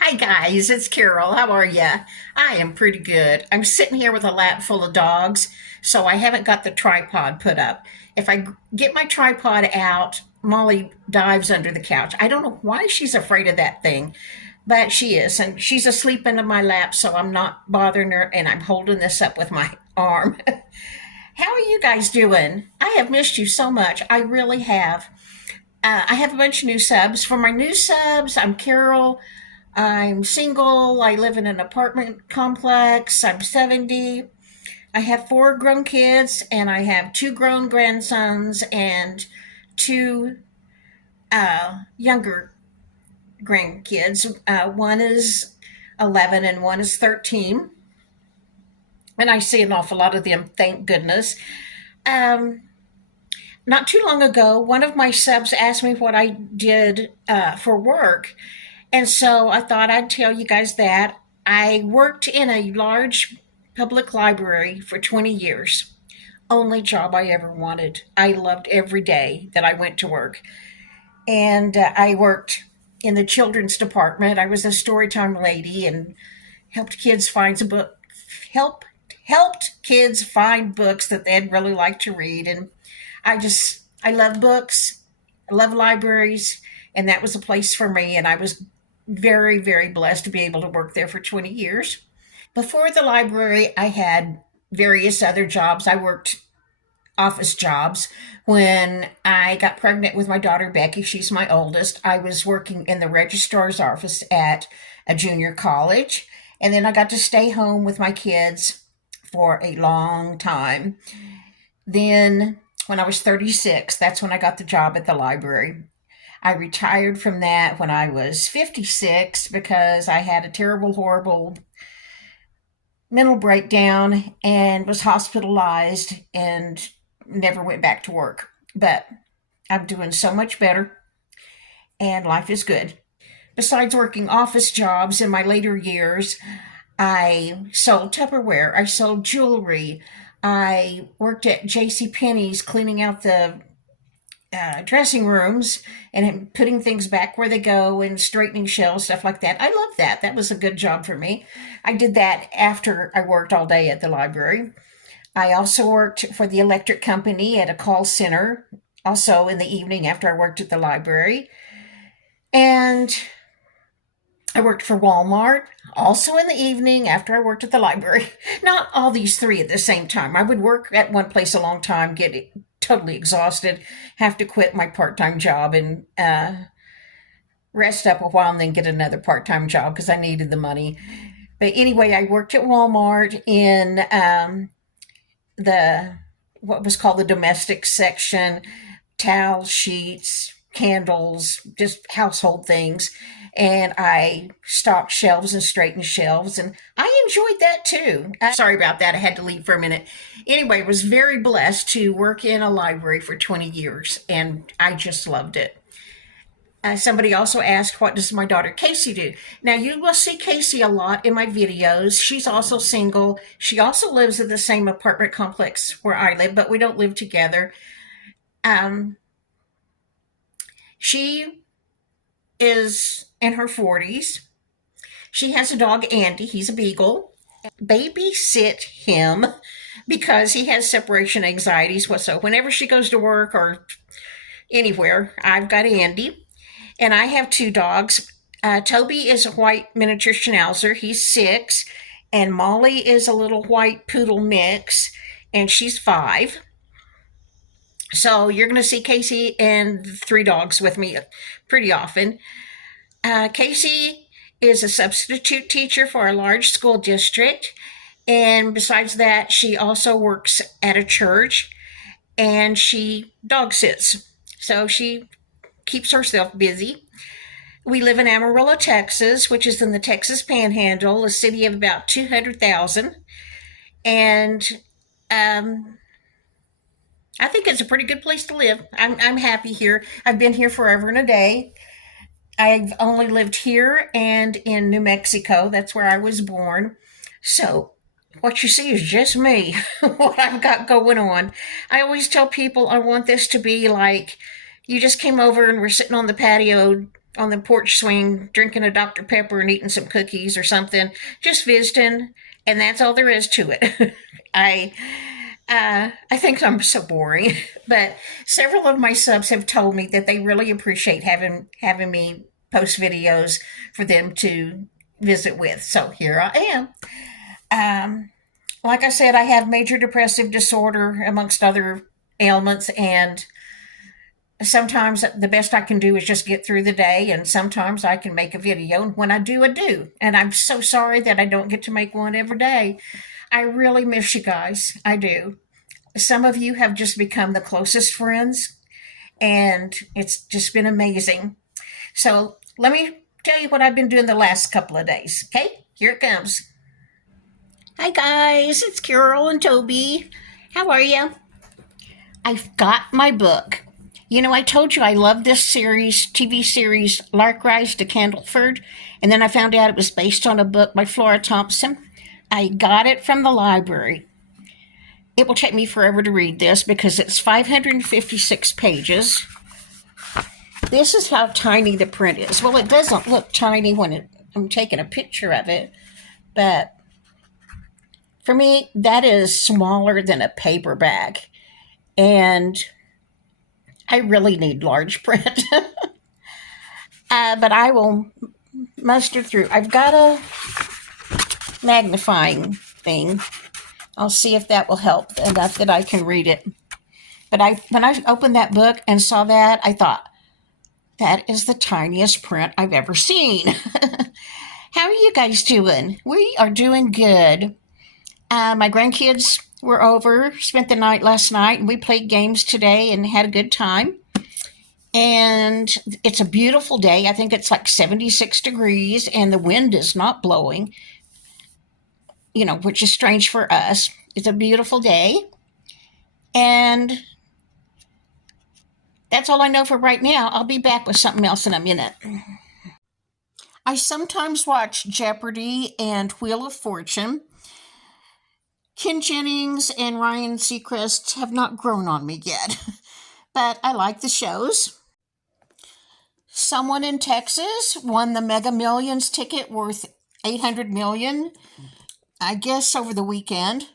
Hi guys, it's Carol. How are ya? I am pretty good. I'm sitting here with a lap full of dogs, so I haven't got the tripod put up. If I get my tripod out, Molly dives under the couch. I don't know why she's afraid of that thing, but she is, and she's asleep into my lap, so I'm not bothering her, and I'm holding this up with my arm. How are you guys doing? I have missed you so much. I really have. I have a bunch of new subs. For my new subs, I'm Carol. I'm single. I live in an apartment complex. I'm 70. I have four grown kids, and I have two grown grandsons and two younger grandkids. One is 11 and one is 13. And I see an awful lot of them, thank goodness. Um, Not too long ago, one of my subs asked me what I did for work. And so I thought I'd tell you guys that. I worked in a large public library for 20 years. Only job I ever wanted. I loved every day that I went to work. And I worked in the children's department. I was a storytime lady and helped kids find some book help helped kids find books that they'd really like to read. And I love books. I love libraries, and that was a place for me. And I was very, very blessed to be able to work there for 20 years. Before the library, I had various other jobs. I worked office jobs. When I got pregnant with my daughter Becky, she's my oldest, I was working in the registrar's office at a junior college. And then I got to stay home with my kids for a long time. Then, when I was 36, that's when I got the job at the library. I retired from that when I was 56 because I had a terrible, horrible mental breakdown and was hospitalized and never went back to work. But I'm doing so much better and life is good. Besides working office jobs in my later years, I sold Tupperware, I sold jewelry, I worked at J.C. Penney's cleaning out the dressing rooms and putting things back where they go and straightening shelves, stuff like that. I love that. That was a good job for me. I did that after I worked all day at the library. I also worked for the electric company at a call center, also in the evening after I worked at the library. And I worked for Walmart, also in the evening after I worked at the library. Not all these three at the same time. I would work at one place a long time, get totally exhausted, have to quit my part time job and rest up a while and then get another part time job because I needed the money. But anyway, I worked at Walmart in the what was called the domestic section, towel sheets, candles, just household things. And I stocked shelves and straightened shelves, and I enjoyed that too. Sorry about that. I had to leave for a minute. Anyway, I was very blessed to work in a library for 20 years, and I just loved it. Somebody also asked, what does my daughter Casey do? Now, you will see Casey a lot in my videos. She's also single. She also lives in the same apartment complex where I live, but we don't live together. Um, she is in her 40s. She has a dog, Andy. He's a beagle. Babysit him because he has separation anxieties. So whenever she goes to work or anywhere, I've got Andy. And I have two dogs. Toby is a white miniature schnauzer. He's 6. And Molly is a little white poodle mix, and she's 5. So you're going to see Casey and the 3 dogs with me pretty often. Casey is a substitute teacher for a large school district. And besides that, she also works at a church and she dog sits. So she keeps herself busy. We live in Amarillo, Texas, which is in the Texas Panhandle, a city of about 200,000. And I think it's a pretty good place to live. I'm happy here. I've been here forever and a day. I've only lived here and in New Mexico. That's where I was born. So what you see is just me, what I've got going on. I always tell people I want this to be like you just came over and we're sitting on the patio on the porch swing, drinking a Dr. Pepper and eating some cookies or something, just visiting, and that's all there is to it. I think I'm so boring, but several of my subs have told me that they really appreciate having me post videos for them to visit with. So here I am. Like I said, I have major depressive disorder amongst other ailments, and sometimes the best I can do is just get through the day, and sometimes I can make a video. And when I do. And I'm so sorry that I don't get to make one every day. I really miss you guys. I do. Some of you have just become the closest friends, and it's just been amazing. So let me tell you what I've been doing the last couple of days. Okay, here it comes. Hi guys, it's Carol and Toby. How are you? I've got my book. You know, I told you I love this series, TV series, Lark Rise to Candleford, and then I found out it was based on a book by Flora Thompson. I got it from the library. It will take me forever to read this because it's 556 pages. This is how tiny the print is. Well, it doesn't look tiny when I'm taking a picture of it, but for me, that is smaller than a paperback. And I really need large print. But I will muster through. I've got a magnifying thing. I'll see if that will help enough that I can read it. But when I opened that book and saw that, I thought, that is the tiniest print I've ever seen. How are you guys doing? We are doing good. My grandkids were over, spent the night last night, and we played games today and had a good time. And it's a beautiful day. I think it's like 76 degrees, and the wind is not blowing, which is strange for us. It's a beautiful day. And that's all I know for right now. I'll be back with something else in a minute. I sometimes watch Jeopardy and Wheel of Fortune. Ken Jennings and Ryan Seacrest have not grown on me yet, but I like the shows. Someone in Texas won the Mega Millions ticket worth $800 million, I guess, over the weekend.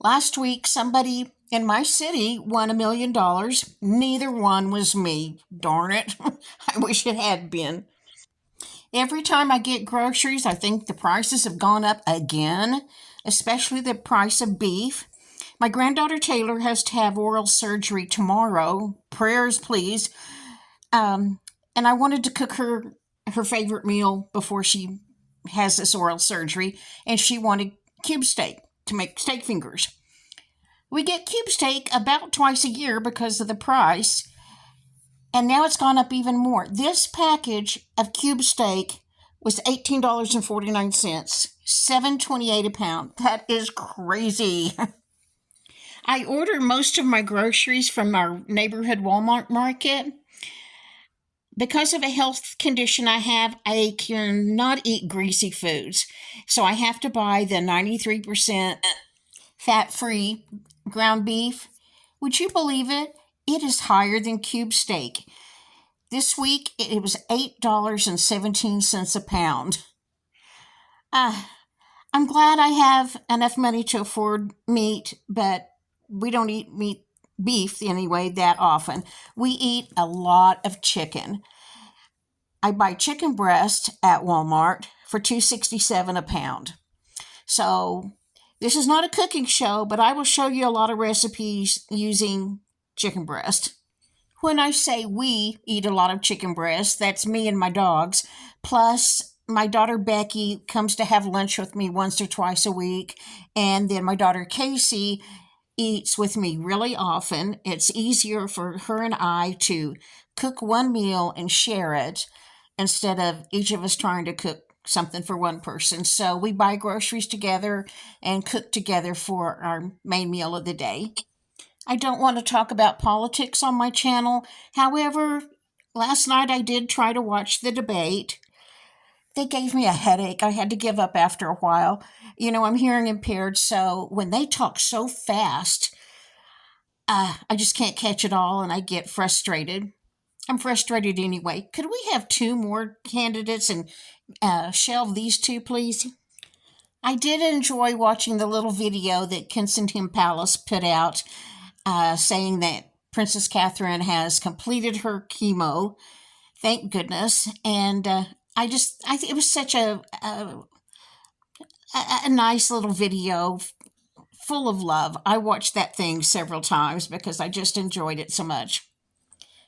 Last week, somebody in my city won $1 million. Neither one was me. Darn it. I wish it had been. Every time I get groceries, I think the prices have gone up again, especially the price of beef. My granddaughter Taylor has to have oral surgery tomorrow. Prayers, please. And I wanted to cook her favorite meal before she has this oral surgery, and she wanted cube steak to make steak fingers. We get cube steak about twice a year because of the price, and now it's gone up even more. This package of cube steak was $18.49, $7.28 a pound. That is crazy. I order most of my groceries from our neighborhood Walmart market. Because of a health condition I have, I cannot eat greasy foods. So I have to buy the 93% fat-free ground beef. Would you believe it? It is higher than cube steak. This week, it was $8.17 a pound. I'm glad I have enough money to afford meat, but we don't eat beef anyway that often. We eat a lot of chicken. I buy chicken breast at Walmart for $2.67 a pound. So this is not a cooking show, but I will show you a lot of recipes using chicken breast. When I say we eat a lot of chicken breast, that's me and my dogs. Plus, my daughter Becky comes to have lunch with me once or twice a week. And then my daughter Casey eats with me really often. It's easier for her and I to cook one meal and share it instead of each of us trying to cook something for one person. So we buy groceries together and cook together for our main meal of the day. I don't want to talk about politics on my channel. However, last night I did try to watch the debate. They gave me a headache. I had to give up after a while. I'm hearing impaired, so when they talk so fast, I just can't catch it all, and I get frustrated. I'm frustrated anyway. Could we have two more candidates and shelve these two, please? I did enjoy watching the little video that Kensington Palace put out saying that Princess Catherine has completed her chemo. Thank goodness. And I think it was such a nice little video full of love. I watched that thing several times because I just enjoyed it so much.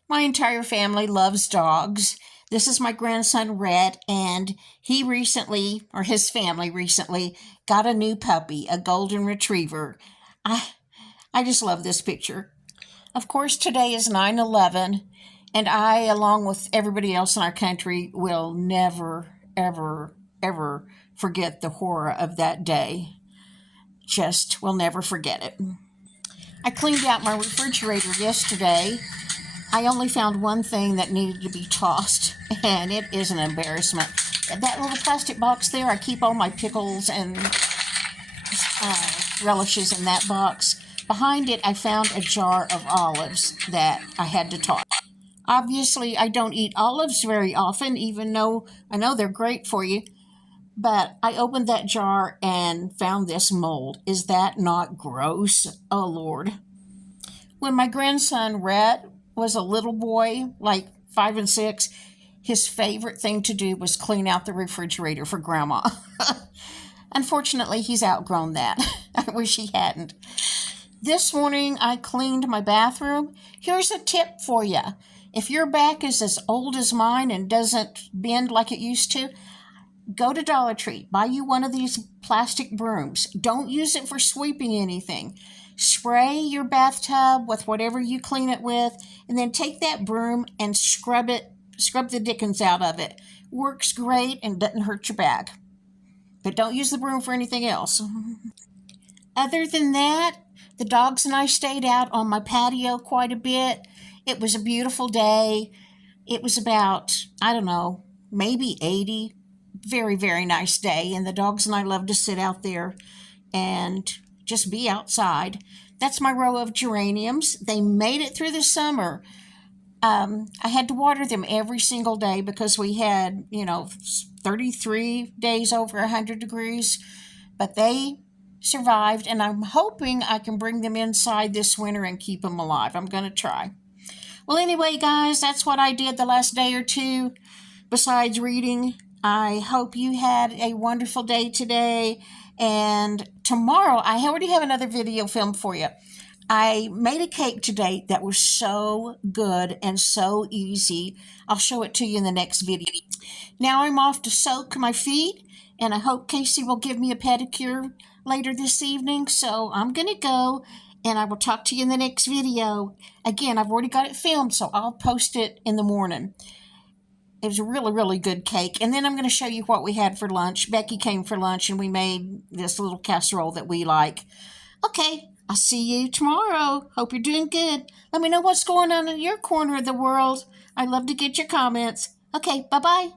My entire family loves dogs. This is my grandson, Rhett, and his family recently, got a new puppy, a golden retriever. I just love this picture. Of course, today is 9/11, and I, along with everybody else in our country, will never, ever, ever forget the horror of that day. Just will never forget it. I cleaned out my refrigerator yesterday. I only found one thing that needed to be tossed, and it is an embarrassment. That little plastic box there, I keep all my pickles and relishes in that box. Behind it, I found a jar of olives that I had to toss. Obviously, I don't eat olives very often, even though I know they're great for you. But I opened that jar and found this mold. Is that not gross? Oh, Lord. When my grandson, Rhett, was a little boy, like 5 and 6, his favorite thing to do was clean out the refrigerator for Grandma. Unfortunately, he's outgrown that. I wish he hadn't. This morning, I cleaned my bathroom. Here's a tip for you. If your back is as old as mine and doesn't bend like it used to, go to Dollar Tree, buy you one of these plastic brooms. Don't use it for sweeping anything. Spray your bathtub with whatever you clean it with, and then take that broom and scrub the dickens out of it. Works great and doesn't hurt your back. But don't use the broom for anything else. Other than that, the dogs and I stayed out on my patio quite a bit. It was a beautiful day. It was about, I don't know, maybe 80. Very, very nice day, and the dogs and I love to sit out there and just be outside. That's my row of geraniums. They made it through the summer. I had to water them every single day because we had, 33 days over 100 degrees, but they survived, and I'm hoping I can bring them inside this winter and keep them alive. I'm going to try. Well, anyway, guys, that's what I did the last day or two besides reading. I hope you had a wonderful day today. And tomorrow, I already have another video filmed for you. I made a cake today that was so good and so easy. I'll show it to you in the next video. Now I'm off to soak my feet, and I hope Casey will give me a pedicure later this evening. So I'm going to go, and I will talk to you in the next video. Again, I've already got it filmed, so I'll post it in the morning. It was a really, really good cake. And then I'm going to show you what we had for lunch. Becky came for lunch, and we made this little casserole that we like. Okay, I'll see you tomorrow. Hope you're doing good. Let me know what's going on in your corner of the world. I'd love to get your comments. Okay, bye-bye.